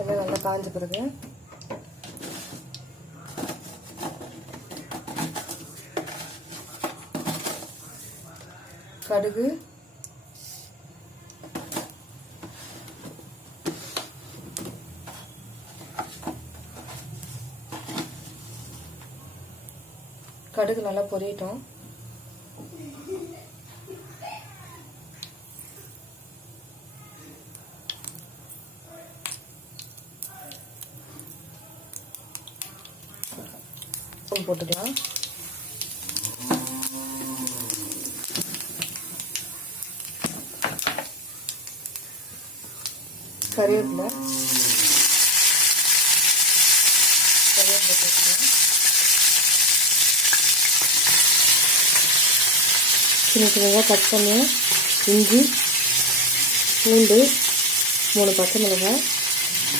எல்லாம் நல்லா காஞ்ச பிறகு கடுகு, கடுகு நல்லா பொரியட்டும். போட்டுக்கலாம். கறிவேப்பிலை போட்டுக்கலாம். சின்ன சின்னதாக கட் பண்ணி இஞ்சி, பூண்டு, 3 பச்சை மிளகாய்,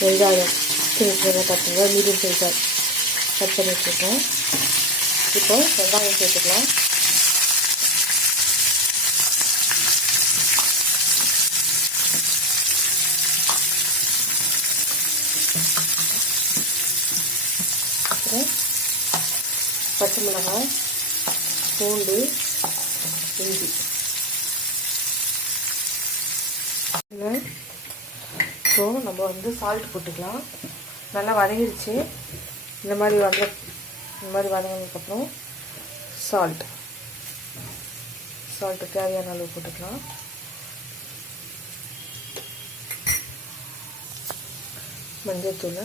வெங்காயம் சின்ன சின்னதாக கட் பண்ணி மீடியம் சைஸாக கட் பண்ணி வச்சுருக்கோம். இப்போ வெங்காயம் சேர்த்துக்கலாம். அப்புறம் பச்சை மிளகாய், பூண்டு, இஞ்சி. ஸோ நம்ம வந்து சால்ட் போட்டுக்கலாம். நல்லா வதங்கிடுச்சு. இந்த மாதிரி வதங்கினதுக்கப்புறம் சால்ட்டு தேவையான அளவு போட்டுக்கலாம். மஞ்சள்தூள்,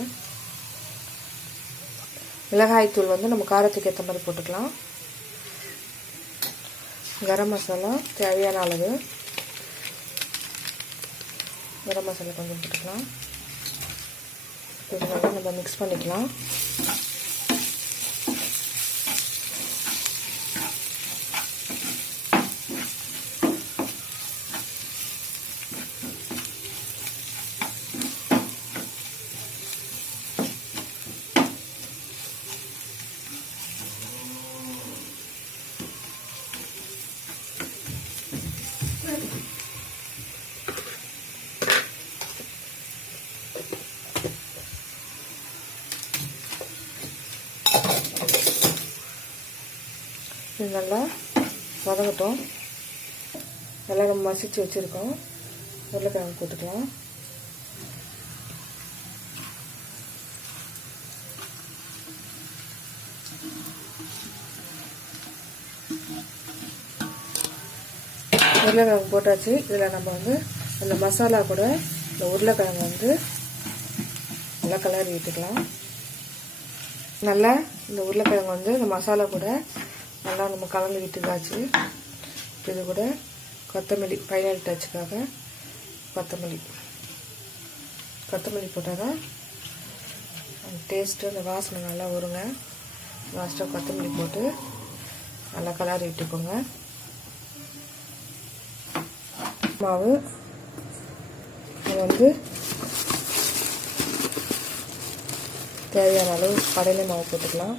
மிளகாய்த்தூள் வந்து நம்ம காரத்துக்கு ஏற்ற மாதிரி போட்டுக்கலாம். கரம் மசாலா தேவையான அளவு, கரம் மசாலா கொஞ்சம் போட்டுக்கலாம். இதனால நம்ம மிக்ஸ் பண்ணிக்கலாம். இது நல்லா வதங்கட்டும். எல்லாம் நம்ம மசிச்சு வச்சுருக்கோம். உருளைக்கிழங்கு போட்டுக்கலாம். உருளைக்கிழங்கு போட்டாச்சு. இதில் நம்ம வந்து அந்த மசாலா கூட இந்த உருளைக்கிழங்கு வந்து நல்லா கலரி விட்டுக்கலாம். நல்லா இந்த உருளைக்கிழங்கு வந்து இந்த மசாலா கூட நல்லா நம்ம கலந்து விட்டுக்காச்சு. இது கூட கொத்தமல்லி ஃபைனல் டச்சுக்காக கொத்தமல்லி போட்டால் தான் அந்த டேஸ்ட்டு, அந்த வாசனை நல்லா வருங்க. லாஸ்ட்டாக கொத்தமல்லி போட்டு நல்லா கலரி விட்டுக்கோங்க. மாவு வந்து தேவையான அளவு கடலை மாவு போட்டுக்கலாம்.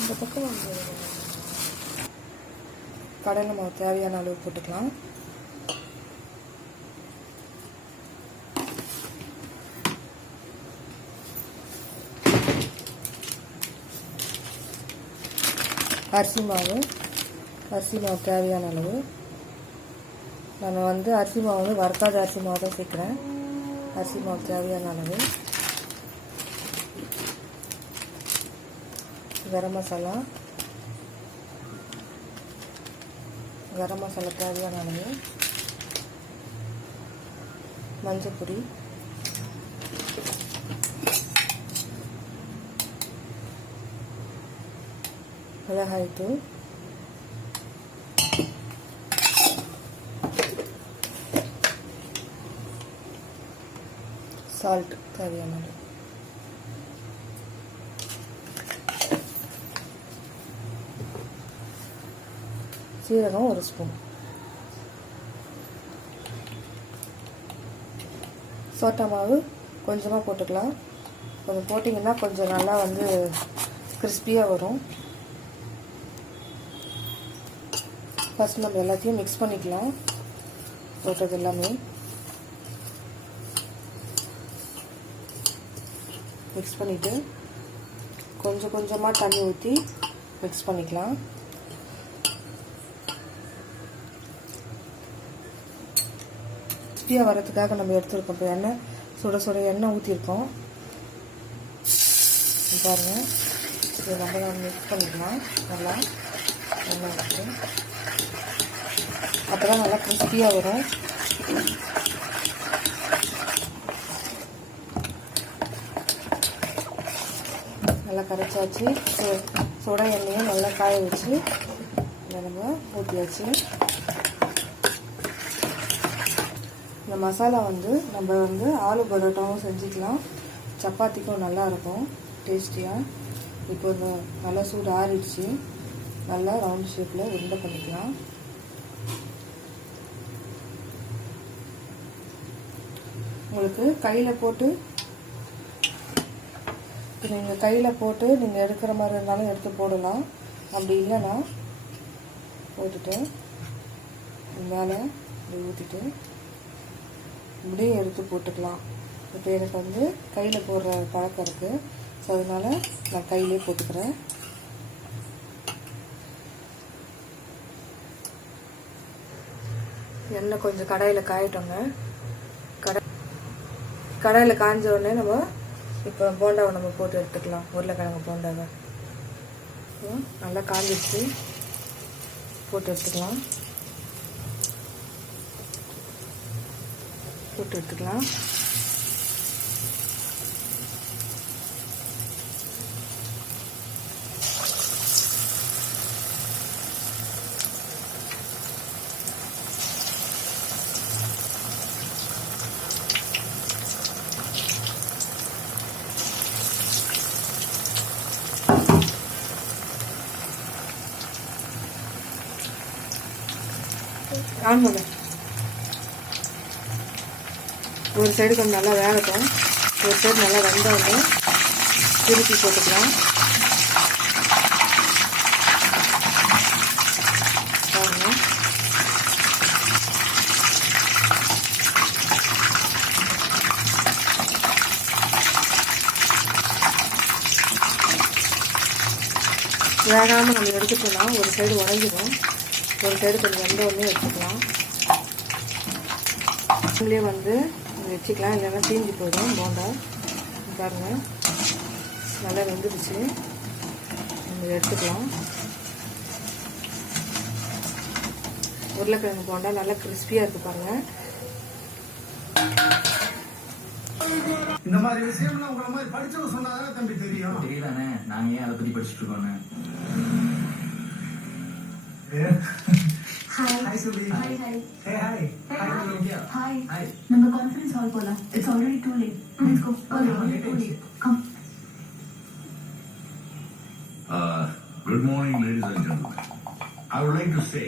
இந்த பக்கம் கடலை மாவு தேவையான அளவு போட்டுக்கலாம். அரிசி மாவு தேவையான அளவு. நான் வந்து அரிசி மாவு வந்து வறுக்காத அரிசி மாவு தான் சேர்க்குறேன். அரிசி மாவு தேவையான அளவு. கரம் மசாலா தேவையான அளவு. மஞ்சள் பொடி, மிளகாய்த்தூள், சால்ட் தேவையான அளவு. சீரகம் 1 ஸ்பூன். சோட்டா மாவு கொஞ்சமாக போட்டுக்கலாம். கொஞ்சம் போட்டிங்கன்னா கொஞ்சம் நல்லா வந்து கிறிஸ்பியாக வரும். ஃபர்ஸ்ட் நம்ம எல்லாத்தையும் மிக்ஸ் பண்ணிக்கலாம். போட்டது எல்லாமே மிக்ஸ் பண்ணிவிட்டு கொஞ்சம் கொஞ்சமாக தண்ணி ஊற்றி மிக்ஸ் பண்ணிக்கலாம். கிறிஸ்பியாக வரதுக்காக நம்ம எடுத்துருக்கோம். இப்போ எண்ணெய் சுட சுட எண்ணெய் ஊற்றிருக்கோம் பாருங்கள். இதை நம்ம மிக்ஸ் பண்ணிக்கலாம் நல்லா எண்ணெய் ஊற்றி. அப்போ தான் நல்லா கிறிஸ்பியாக வரும். நல்லா கரைச்சாச்சு. சுட எண்ணெயும் நல்லா காய வச்சு இதை நம்ம ஊற்றியாச்சு. இந்த மசாலா நம்ம ஆலு பரோட்டாவும் செஞ்சுக்கலாம், சப்பாத்திக்கும் நல்லாயிருக்கும் டேஸ்டியாக. இப்போ நல்லா சூடு ஆறிடுச்சு. நல்லா ரவுண்ட் ஷேப்பில் உருண்டை பண்ணிக்கலாம். உங்களுக்கு கையில் போட்டு நீங்கள் நீங்கள் எடுக்கிற மாதிரி இருந்தாலும் எடுத்து போடலாம். அப்படி இல்லைன்னா போட்டுட்டு மேலே இப்படி ஊற்றிட்டு இப்படியே எடுத்து போட்டுக்கலாம். இப்போ எனக்கு கையில் போடுற பழக்கம் இருக்குது. ஸோ அதனால் நான் கையிலே போட்டுக்கிறேன். எண்ணெய் கொஞ்சம் கடாயில் காயிட்டோங்க. கடாயில் காய்ஞ்ச உடனே நம்ம இப்போ போண்டாவை நம்ம போட்டு எடுத்துக்கலாம். உருளைக்கிழங்கு போண்டாவை நல்லா காஞ்சிச்சு போட்டு எடுத்துக்கலாம். ஆமாங்க, ஒரு சைடு கொஞ்சம் நல்லா வேகட்டும். ஒரு சைடு நல்லா வெந்தோடனே திருப்பி போட்டுக்கலாம். பாருங்க, வேகாமல் நம்ம எடுத்துட்டோம்னா ஒரு சைடு உடஞ்சிடும். ஒரு சைடு கொஞ்சம் வெந்தோடனே எடுத்துக்கலாம். இதுலேயே வச்சுக்கலாம், இல்லைன்னா தீஞ்சு போயிடும் போண்டா. பாருங்கள், நல்லா வெந்துடுச்சு. நம்ம எடுத்துக்கலாம். உருளைக்கிழங்கு போண்டா நல்லா கிறிஸ்பியாக இருக்குது பாருங்கள். இந்த மாதிரி விஷயம்லாம் உங்களை மாதிரி படிச்சவங்க சொன்னாதான் தம்பி தெரியும். தெரியலானே, நாங்க ஏன் அதை பத்தி படிச்சுட்டு இருக்கோன்னு. Hi, Subi. Hi. Hey, hi. Hi. Hi. Number conference hall pola. It's already too late. Let's go. Already too late. Come. Good morning, ladies and gentlemen. I would like to say